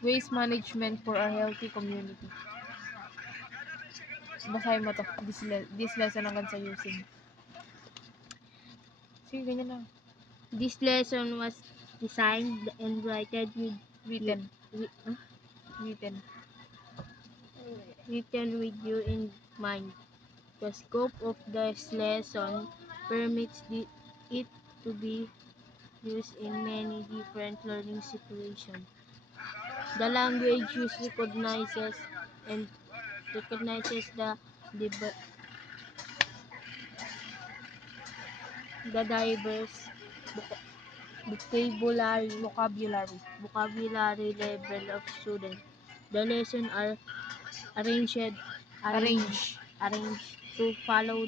Waste management for a healthy community. Basahin mo to. This lesson hanggang sa using. Sige, ganyan na. This lesson was designed and written Written. written with you in mind. The scope of this lesson permits it to be used in many different learning situations. The language used recognizes the diverse vocabulary level of students. The lessons are arranged to follow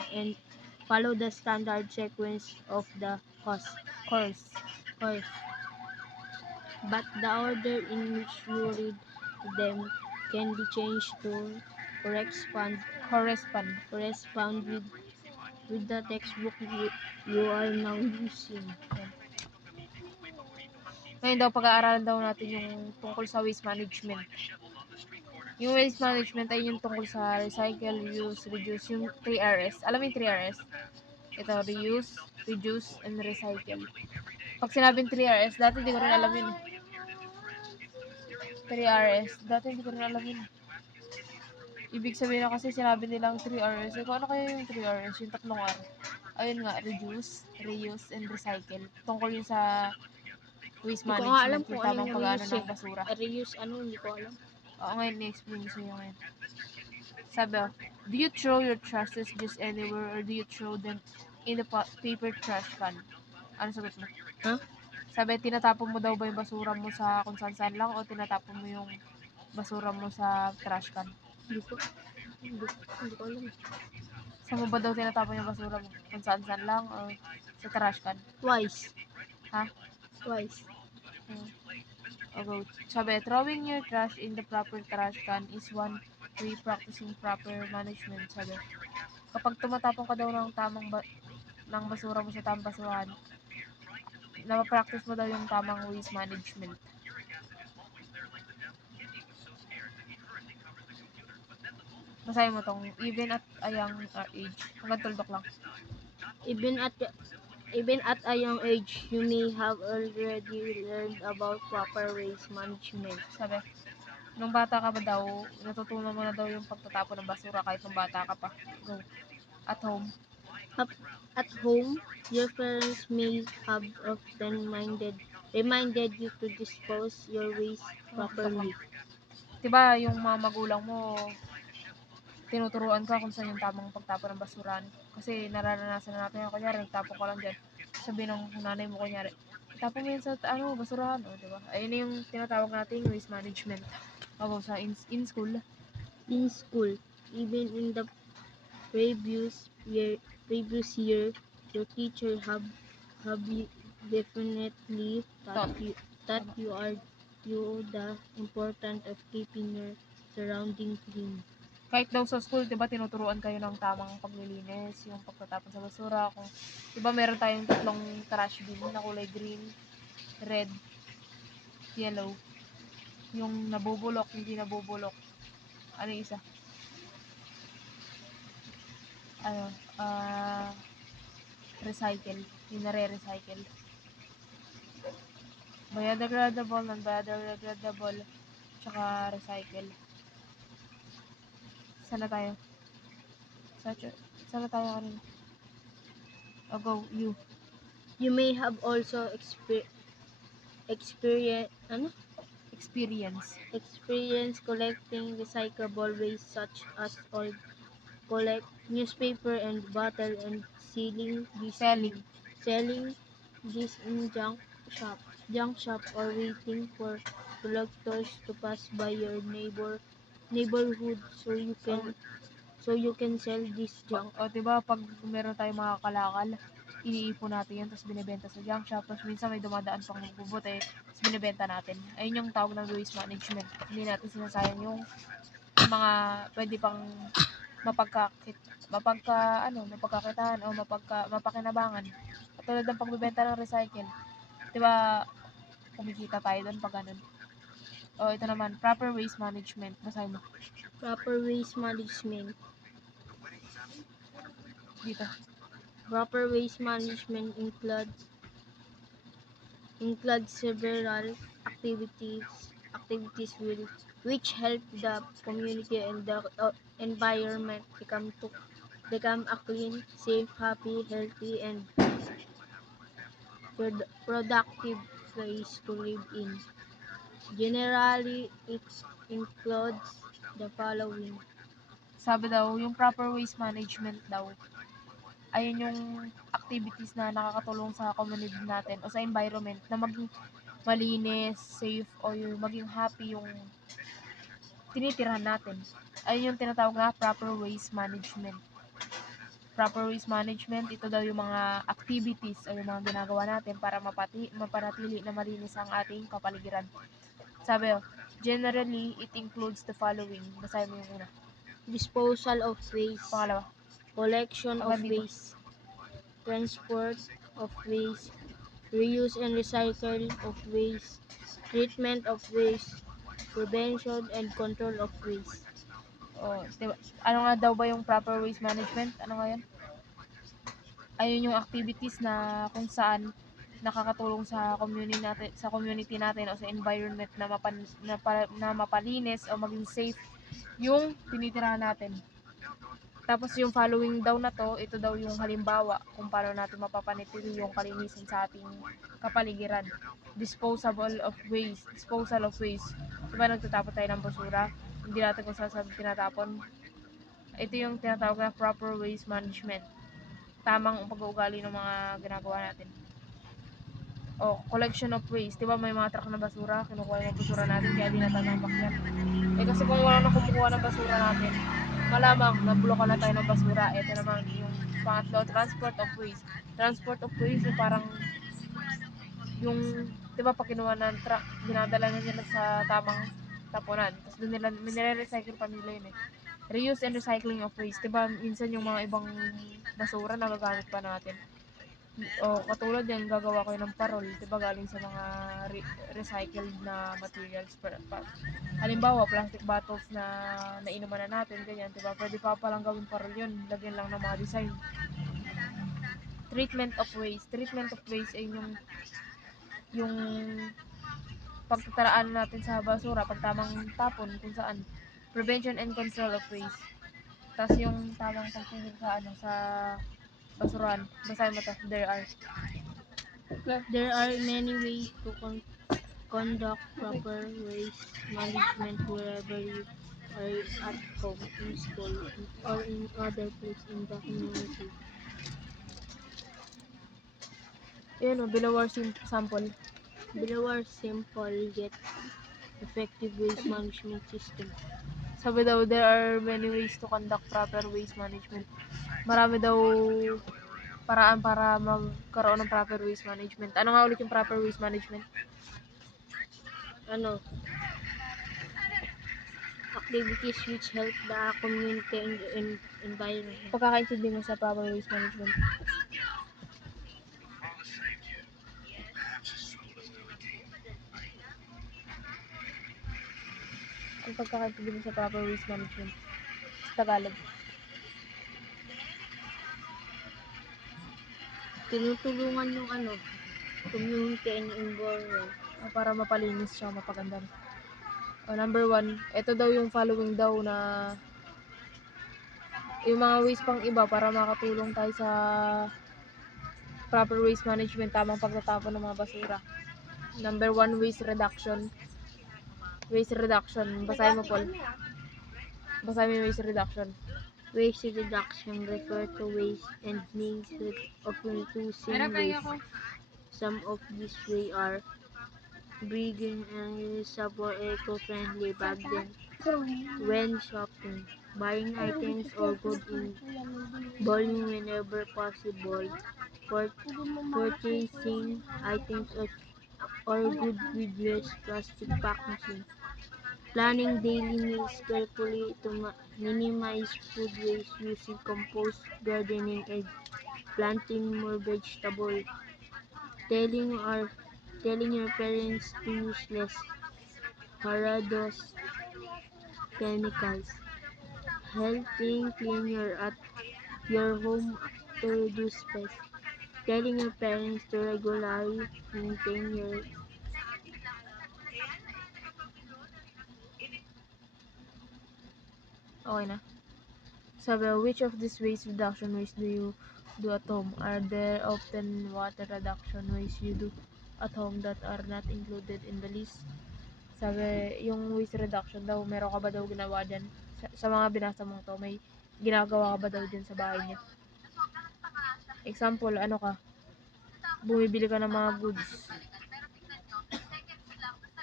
the standard sequence of the course. But the order in which you read them can be changed to correspond with the textbook you are now using. Ngayon daw, pag-aaralan daw natin yung tungkol sa waste management. Yung waste management ay yung tungkol sa recycle, reuse, reduce, yung 3Rs. Alam mo yung 3Rs? Ito, reuse, reduce, and recycle. Pag sinabing 3Rs, dati hindi ko rin alam yun. 3Rs, dati hindi ko rin alam yun. Ibig sabihin na kasi sinabi nilang 3Rs. Ikaw, ano kaya yung 3Rs? Yung tatlong R. Ayun nga, reduce, reuse, and recycle. Tungkol yun sa waste Hindi ko nga alam management, kung yung ano tamang yung pag-ano reuse ng basura. Reuse hindi ko alam. Oo, ngayon, i-explain ko sa'yo ngayon. Sabi, do you throw your trashes just anywhere or do you throw them in the paper trash can? Ano sagot mo? Huh? Sabi, tinatapon mo daw ba yung basura mo sa kung saan lang o tinatapon mo yung basura mo sa trash can? Hindi ko alam. Saan mo ba daw tinatapon yung basura mo? Kung saan lang o sa trash can? Twice. Ha? Twice. Okay. Sabi, throwing your trash in the proper trash can is one way practicing proper management. Sabi, kapag tumatapon ka daw ng tamang ng basura mo sa tamang basurahan, napapractice mo daw yung tamang waste management. Basahin mo tong, even at a young age. Hanggang tuldok lang. Even at a young age, you may have already learned about proper waste management. Sabi, nung bata ka ba daw, natutunan mo na daw yung pagtatapon ng basura kahit nung bata ka pa. Go. At home. At home, your parents may have often reminded you to dispose your waste properly. Diba yung mga magulang mo, tinuturuan ka kung saan yung tamang pagtapon ng basuran. Kasi nararanasan na natin, kunyari, nagtapon ka lang dyan. Sabi ng nanay mo, kunyari, tapon mo yun sa basurahan. O, diba? Ayun yung tinatawag natin waste management. Ako sa in school. In school, even in the previous year, your teacher have definitely taught you the importance of keeping your surroundings clean. Kahit daw sa school, diba, tinuturuan kayo ng tamang paglilinis, yung pagtatapon sa basura. Kung, diba, meron tayong tatlong trash bin na kulay green, red, yellow. Yung nabubulok, hindi nabubulok. Ano yung isa? Recycle. Yung nare-recycle. Biodegradable, non-biodegradable, tsaka recycle. Sana tayo kanina. O, go, you. You may have also experience collecting recyclable waste such as old collect newspaper and bottle and selling this in junk shop or waiting for collectors to pass by your neighborhood so you can sell this junk. O, diba, pag meron tayong mga kalakal, iniipon natin yan, tapos binibenta sa junk shop, tapos minsan may dumadaan pang magbubuti, tapos binibenta natin. Ayun yung tawag ng waste management. Hindi natin sinasayang yung mga pwede pang mapagkakitaan o mapakinabangan. Katulad ng pagbebenta ng recycle. 'Di ba? Kumikita tayo doon pag ganun. Ito naman, proper waste management. Basahin mo. Proper waste management. Dito. Proper waste management includes several activities which help the community and the environment become a clean, safe, happy, healthy, and productive place to live in. Generally, it includes the following. Sabi daw, yung proper waste management daw, ayun yung activities na nakakatulong sa community natin o sa environment na maging malinis, safe, o yung maging happy yung tinitirahan natin. Ayun yung tinatawag na proper waste management. Proper waste management, ito daw yung mga activities o yung mga ginagawa natin para mapanatili na malinis ang ating kapaligiran. Sabi, generally, it includes the following. Basahin mo yung una. Disposal of waste, Pangalawa, collection of hanggang dito. waste, transport of waste, reuse and recycle of waste, treatment of waste, prevention and control of waste. Diba? Ano nga daw ba yung proper waste management? Ano nga yun? Ayun yung activities na kung saan nakakatulong sa community natin o sa environment na mapalinis o maging safe yung tinitirahan natin. Tapos yung following daw na to, ito daw yung halimbawa kung paano natin mapapanatili yung kalinisan sa ating kapaligiran. Disposal of waste. Diba nagtatapon tayo ng basura? Hindi natin kung saan tinatapon. Ito yung tinatawag na proper waste management. Tamang pag-uugali ng mga ginagawa natin. Collection of waste. Diba may mga truck na basura, kinukuha yung basura natin kaya di natatambak yan. Kasi kung wala na kumukuha ng basura natin, malamang nablokan na tayo ng basura. Ito naman yung pangatlo, transport of waste. Transport of waste yung parang yung, diba pag kinuha ng truck, dinadala na nila sa tamang tapunan. Tapos doon nire-recycle pa nila yun eh. Reuse and recycling of waste. Diba minsan yung mga ibang basura nagagamit pa natin. Katulad yan, gagawa kayo ng parol, diba galing sa mga recycled na materials. Halimbawa, plastic bottles na nainuman na natin, ganyan, diba? Pwede pa palang gawin parol yun, lagyan lang ng mga design. Treatment of waste ay yung pagtataraan natin sa basura, pag tamang tapon kung saan. Prevention and control of waste. Tapos yung tamang pagtigil sa basuran. Basahin mo to. There are many ways to conduct proper waste management wherever you are, at home, in school, or in other place in the community. Yun below our sample. Below are simple yet effective waste management system. Sabi daw, there are many ways to conduct proper waste management. Marami daw paraan para magkaroon ng proper waste management. Ano nga ulit yung proper waste management? Activities which help the community and environment. Pagkakaintindi mo sa proper waste management. Ang pagkakaintindi mo sa proper waste management sa Tagalog. Tinutulungan yung community and environment. Para mapalinis siya, mapaganda. Number 1, ito daw yung following daw na yung mga waste pang iba para makatulong tayo sa proper waste management, tamang pagtatapon ng mga basura. Number 1, waste reduction. Basahin mo, Paul. Basahin mo yung waste reduction. Waste reduction refer to waste and means of reducing waste. Some of these ways are bringing and reusable eco-friendly bags when shopping, buying items or goods in volume whenever possible, purchasing items or goods with less plastic packaging, planning daily meals carefully to minimize food waste using compost, gardening, and planting more vegetables, telling your parents to use less hazardous chemicals, helping clean your home to reduce pests, telling your parents to regularly maintain your Okay na. Sabi, which of these waste reduction ways do you do at home? Are there often water reduction ways you do at home that are not included in the list? Sabi, yung waste reduction daw, meron ka ba daw ginawa dyan? Sa mga binasa mong to, may ginagawa ka ba daw dyan sa bahay niyo? Example, ano ka? Bumibili ka ng mga goods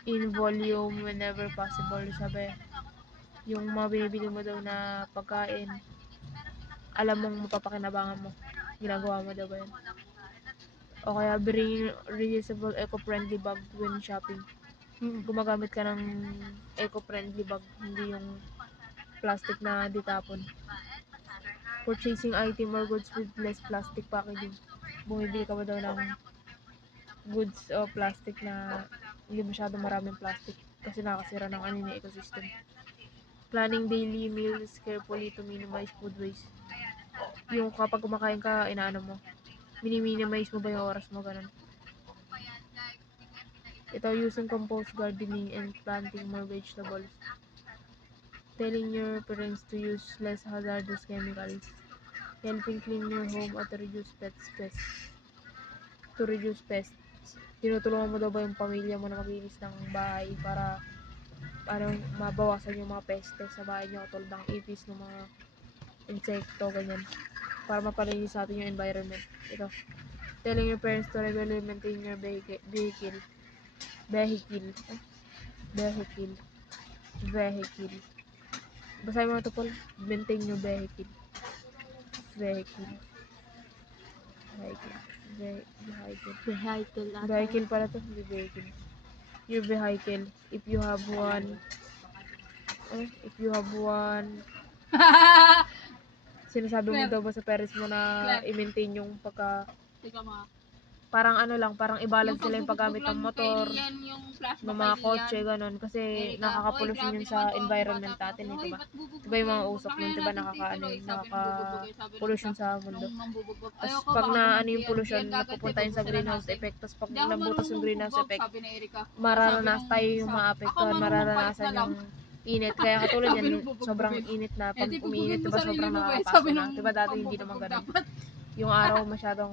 in volume whenever possible. Sabi, yung mga binibili mo daw na pagkain, alam mong mapapakinabangan mo. Ginagawa mo daw ba yun? O kaya bring reusable eco-friendly bag when shopping. Gumagamit ka ng eco-friendly bag, hindi yung plastic na ditapon. Purchasing item or goods with less plastic packaging. Bumibili ka ba daw ng goods o plastic na hindi masyado maraming plastic kasi nakasira ng anime ecosystem. Planning daily meals carefully to minimize food waste. Yung kapag kumakain ka, inaano mo, mini-minimize mo ba yung oras mo, ganun. Ito, using compost gardening and planting more vegetables. Telling your parents to use less hazardous chemicals. Helping clean your home at reduce pests. To reduce pests. Tinutulungan mo daw ba yung pamilya mo na maglinis ng bahay para mabawasan yung mga peste sa bahay niyo tulad ng ipis ng mga insekto, ganyan. Para mapalinis sa atin yung environment. Ito. Telling your parents to regularly maintain your vehicle. Basahin mo ito, Paul. Maintain your vehicle. Vehicle pala to, hindi vehicle. Your vehicle. If you have one, sinasabi mo daw ba sa parents mo na i-maintain yung parang ano lang, parang i-balance sila yung paggamit ng motor, ng mga kotse, ganun. Kasi nakaka-pollution yun sa environment natin, di ba? Diba yung mga usok nun, diba nakaka-pollution sa mundo. Tapos pag na ano yung pollution, napupunta yun sa greenhouse effect. Tapos pag nabutas yung greenhouse effect, mararanasan tayo yung maapektuhan, mararanasan yung init. Kaya katulad yan, sobrang init na. Pag umiinit, diba sobrang nakakapaso na. Diba dati hindi naman ganun. Yung araw masyadong